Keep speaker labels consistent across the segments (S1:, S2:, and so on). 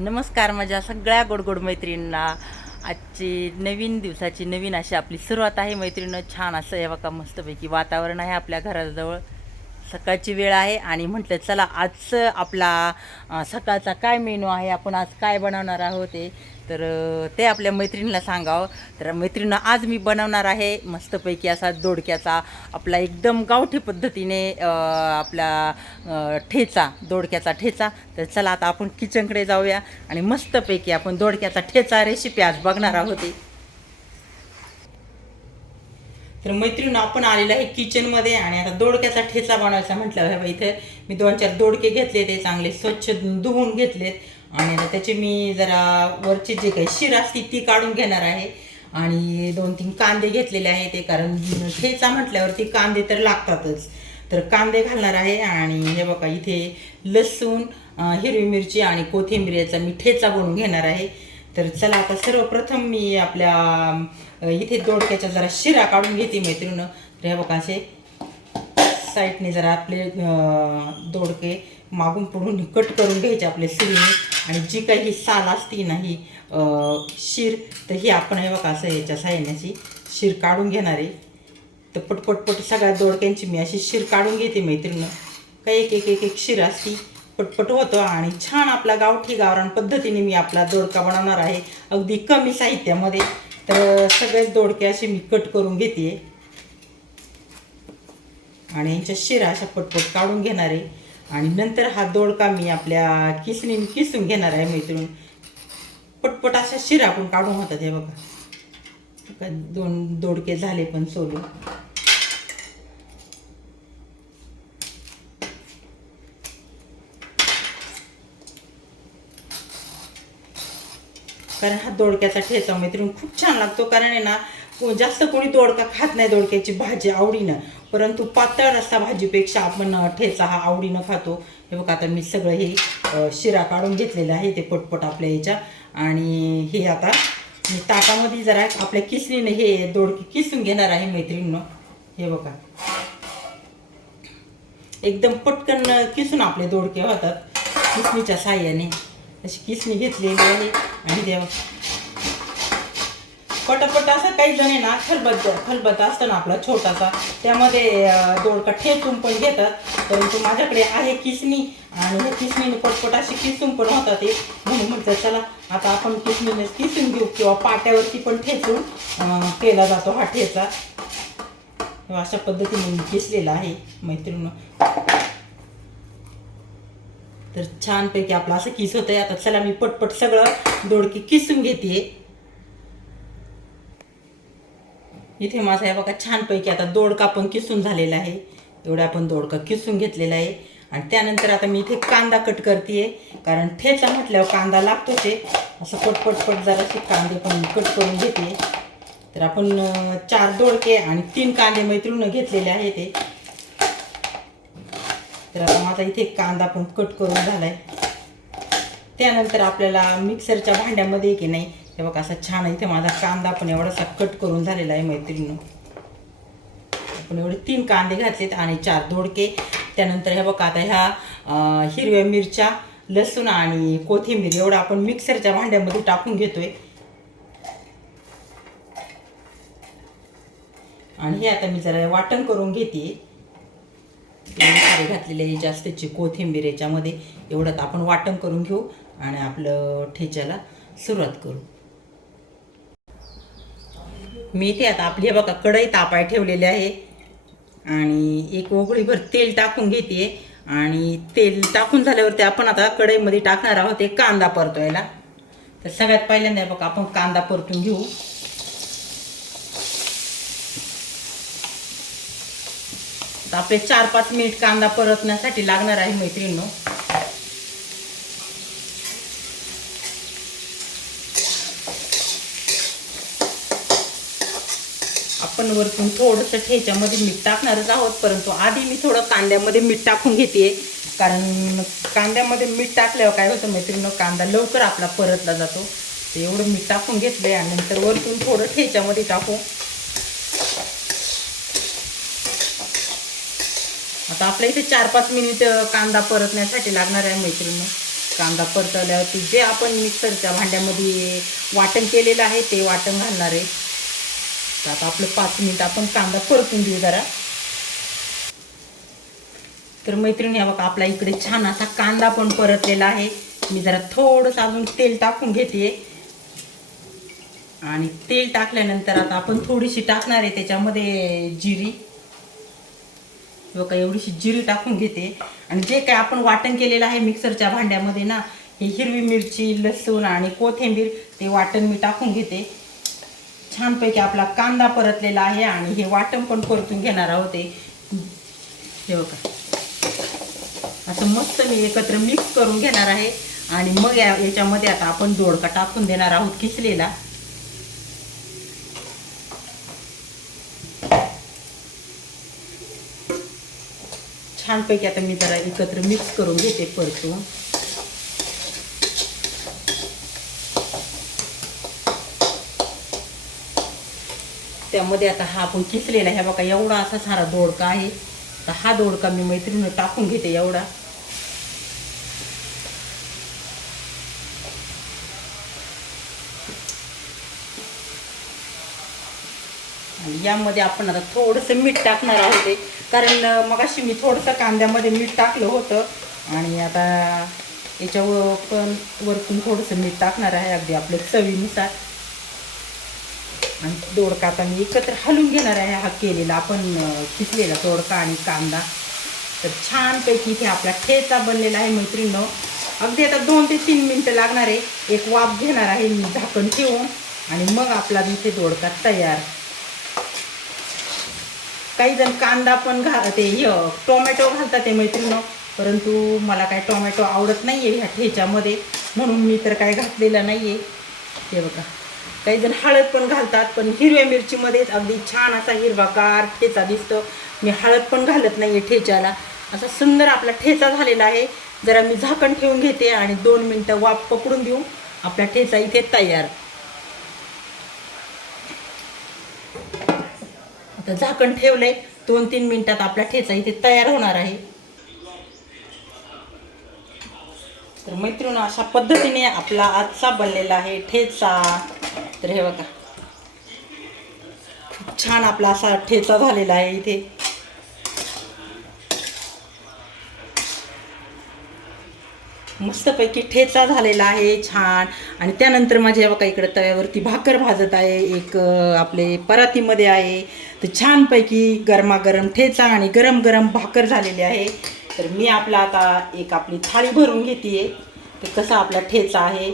S1: नमस्कार माझ्या सगळ्या गोडगोड मैत्रिणींना. आजची नवीन दिवसाची नवीन अशी आपली सुरुवात आहे. मैत्रिणीनं छान असं हे बघा मस्तपैकी वातावरण आहे आपल्या घराजवळ. सकाळची वेळ आहे आणि म्हटलं चला आजचं आपला सकाळचा काय मेनू आहे आपण आज काय बनवणार आहोत ते तर ते आपल्या मैत्रिणीला सांगावं. तर मैत्रिणीनं आज मी बनवणार आहे मस्तपैकी असा दोडक्याचा आपला एकदम गावठी पद्धतीने आपला ठेचा दोडक्याचा ठेचा. तर चला आता आपण किचनकडे जाऊया आणि मस्तपैकी आपण दोडक्याचा ठेचा रेसिपी आज बघणार आहोत ते. तर मैत्रीण आपण आलेलं आहे किचनमध्ये आणि आता दोडक्याचा ठेचा बनवायचा म्हटलं बाबा इथे मी दोन चार दोडके घेतले ते चांगले स्वच्छ धुवून घेतलेत. आणि आता त्याचे मी जरा वरची जे काही शिर असते ती काढून घेणार आहे. आणि दोन तीन कांदे घेतलेले आहे ते कारण ठेचा म्हटल्यावरती कांदे तर लागतातच. तर कांदे घालणार आहे आणि हे बघा इथे लसूण हिरवी मिरची आणि कोथिंबीर याचा मी ठेचा बनवून घेणार आहे. तर चला आता सर्वप्रथम मी आपल्या इथे दोडक्याच्या जरा शिरा काढून घेते मैत्रिणीनं. तर हे बघा असे साईडने जरा आपले दोडके मागून पुढून कट करून घ्यायचे आपले सिरीने. आणि जी काही ही साल असती ना ही शीर शिर तर ही आपण हे बघा असं याच्या साह्याण्याची शिर काढून घेणार आहे. तर पटपटपट सगळ्या दोडक्यांची मी अशी शिर काढून घेते मैत्रिणं काही एक एक एक एक शिर असती पटपट होतो. आणि छान आपला गावठी गावरान पद्धतीने मी आपला दोडका बनवणार आहे. अगदी कमी साहित्यामध्ये. तर सगळेच दोडके असे मी कट करून घेते. आणि यांच्या शिरा अशा पटपट काढून घेणार आहे. आणि नंतर हा दोडका मी आपल्या किसणीने किसून घेणार आहे मैत्रीण. पटपट अशा शिरा पण काढून होतात हे बघा. दोन दोडके झाले पण सोलून कारण हा दोडक्याचा ठेचा मैत्रीण खूप छान लागतो. कारण आहे ना जास्त कोणी दोडका खात नाही दोडक्याची भाजी आवडीनं. परंतु पातळ रस्सा भाजीपेक्षा आपण ठेचा हा आवडीनं खातो. हे बघा आता मी सगळं हे शिरा काढून घेतलेलं आहे. ते पटपट आपल्या याच्या. आणि हे आता मी ताटामध्ये जरा आपल्या किसणीने हे दोडकी किसून घेणार आहे मैत्रिणीनं. हे बघा. एकदम पटकन किसून आपले दोडके होतात. किसणीच्या साह्याने. अशी किसणी घेतलेली आहे. आणि देवा. पटापट असं काही जण आहे ना खलबत खलबत असतं ना आपला छोटासा. त्यामध्ये अं, दोडका ठेचून पण घेतात. परंतु माझ्याकडे आहे किसणी आणि ह्या किसणीने पटपट अशी किसून पण होतात ते म्हणून म्हटलं चला आता आपण किसणीने किसून घेऊ किंवा पाट्यावरती पण ठेचून अं, केला जातो हा ठेचा. अशा पद्धतीने मी किसलेला आहे मैत्रिणी तर छानपैकी आपलं असं किस होतंय. आता चला मी पटपट सगळं दोडकी किसून घेते. इथे माझा हे बघा छानपैकी आता दोडका पण किसून झालेला आहे. एवढा आपण दोडका किसून घेतलेला आहे. आणि त्यानंतर आता मी इथे कांदा कट करते कारण ठेचा म्हटल्यावर कांदा लागतोच आहे. असं पटपटपट जराशी कांदे पण कट करून घेते. तर आपण चार दोडके आणि तीन कांदे मैत्रीण घेतलेले आहे ते तर आता माझा इथे कांदा पण कट करून झाला आहे त्यानंतर आपल्याला मिक्सरच्या भांड्यामध्ये की नाही हे बघा असा छान इथे माझा कांदा पण एवढासा कट करून झालेला आहे मैत्रिणी आपण एवढे तीन कांदे घातलेत आणि चार दोडके. त्यानंतर हे बघा आता ह्या हिरव्या मिरच्या लसूण आणि कोथिंबीर एवढं आपण मिक्सरच्या भांड्यामध्ये टाकून घेतोय. आणि हे आता मी जरा वाटण करून घेते. सारे घातलेले आहे जास्तची कोथिंबीर याच्यामध्ये एवढ्यात आपण वाटण करून घेऊ आणि आपलं ठेच्याला सुरुवात करू. मी ते आता आपली हे बघा कढई तापाय ठेवलेली आहे. आणि एक ओगळीभर तेल टाकून घेते आणि तेल टाकून झाल्यावरती आपण आता कढईमध्ये टाकणार आहोत एक कांदा परतवायला. तर सगळ्यात पहिल्यांदा बघा आपण कांदा परतून घेऊ. तर आपले चार पाच मिनिट कांदा परतण्यासाठी लागणार आहे मैत्रिणींनो. आपण वरतून थोडंसं ठेच्यामध्ये मीठ टाकणारच आहोत परंतु आधी मी थोडं कांद्यामध्ये मीठ टाकून घेते कारण कांद्यामध्ये मीठ टाकल्यावर काय होतं मैत्रिणीनं कांदा लवकर आपला परतला जातो. ते एवढं मीठ टाकून घेतलं आणि नंतर वरतून थोडं ठेच्यामध्ये टाकू. आता आपल्या इथे चार पाच मिनिट कांदा परतण्यासाठी लागणार आहे मैत्रिणी. कांदा परतवल्यावरती जे आपण मिक्सरच्या भांड्यामध्ये वाटण केलेलं आहे ते वाटण घालणार आहे. तर आता आपलं पाच मिनिट आपण कांदा परतून देऊ जरा. तर मैत्रिणी या बघा आपला इकडे छान असा कांदा पण परतलेला आहे. मी जरा थोडंसं अजून तेल टाकून घेते. आणि तेल टाकल्यानंतर आता आपण थोडीशी टाकणार आहे त्याच्यामध्ये जिरी. बघा एवढीशी जिरी टाकून घेते. आणि जे काय आपण वाटण केलेलं आहे मिक्सरच्या भांड्यामध्ये ना हे हिरवी मिरची लसूण आणि कोथिंबीर ते वाटण मी टाकून घेते. छानपैकी आपला कांदा परतलेला आहे आणि हे वाटण पण परतून घेणार आहोत हे बघा. असं मस्त मी एकत्र मिक्स करून घेणार आहे. आणि मग या याच्यामध्ये आता आपण दोडका टाकून देणार आहोत किसलेला. छानपैकी आता मी जरा एकत्र मिक्स करून घेते परतून. त्यामध्ये आता हा आपण किसलेला ह्या बघा एवढा असा सारा दोडका आहे. तर हा दोडका मी मैत्रिणी टाकून घेते एवढा. आणि यामध्ये आपण आता थोडंसं मीठ टाकणार आहोत कारण मग मगाशी मी थोडंसं कांद्यामध्ये मीठ टाकलं होतं. आणि आता याच्यावर पण वरतून थोडंसं मीठ टाकणार आहे अगदी आपल्या चवीनुसार. आणि दोडका आता मी एकत्र हलवून घेणार आहे हा केलेला आपण किसलेला दोडका आणि कांदा. तर छानपैकी इथे आपला ठेचा बनलेला आहे मैत्रिणीनं. अगदी आता दोन ते तीन मिनटं लागणार आहे. एक वाफ घेणार आहे मी झाकण ठेवून. आणि मग आपला इथे दोडका तयार. काही जण कांदा पण घा ते टोमॅटो घालतात ते मैत्रिणं. परंतु मला काय टोमॅटो आवडत नाही आहे ह्या ठेच्यामध्ये म्हणून मी तर काय घातलेलं नाही आहे हे बघा. काही जण हळद पण घालतात पण हिरव्या मिरचीमध्येच अगदी छान असा हिरवागार ठेचा दिसतो. मी हळद पण घालत नाही आहे ठेच्याला. असा सुंदर आपला ठेचा झालेला आहे. जरा मी झाकण ठेवून घेते आणि दोन मिनटं वाफ पकडून देऊ. आपला ठेचा इथे तयार. आता झाकण ठेवलंय. दोन तीन मिनिटात आपला ठेचा इथे तयार होणार आहे. तर मैत्रिणी अशा पद्धतीने आपला आजचा बनलेला आहे ठेचा. तर हे बघा. खूप छान आपला असा ठेचा झालेला आहे इथे. मस्तपैकी ठेचा झालेला आहे छान. आणि त्यानंतर माझ्या बघा इकडं तव्यावरती भाकर भाजत आहे एक आपले परातीमध्ये आहे. तर छानपैकी गरमागरम ठेचा आणि गरम गरम भाकर झालेली आहे. तर मी आपला आता एक आपली थाळी भरून घेते तर कसा आपला ठेचा आहे.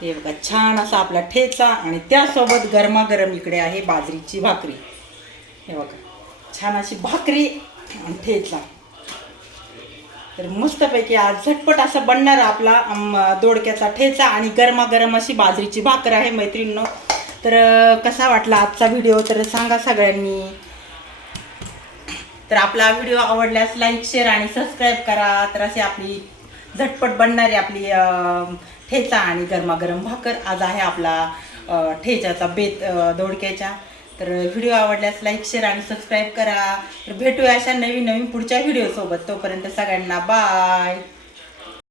S1: हे बघा छान असा आपला ठेचा आणि त्यासोबत गरमागरम इकडे आहे बाजरीची भाकरी. हे बघा छान अशी भाकरी आणि ठेचा. तर मस्तपैकी आज झटपट असं बनणार आपला दोडक्याचा ठेचा आणि गरमागरम अशी बाजरीची भाकर आहे मैत्रिणींनो. तर कसा वाटला आजचा व्हिडिओ? तर सांगा सगळ्यांनी. तर आपला व्हिडिओ आवडल्यास लाईक शेअर आणि सबस्क्राईब करा. तर अशी आपली झटपट बनणारी आपली ठेचा आणि गरमागरम भाकर आज आहे आपला ठेच्याचा बेत दोडक्याच्या. तर व्हिडिओ आवडल्यास लाईक शेअर आणि सबस्क्राईब करा. तर भेटूया अशा नवीन नवीन पुढच्या व्हिडिओसोबत. तोपर्यंत सगळ्यांना बाय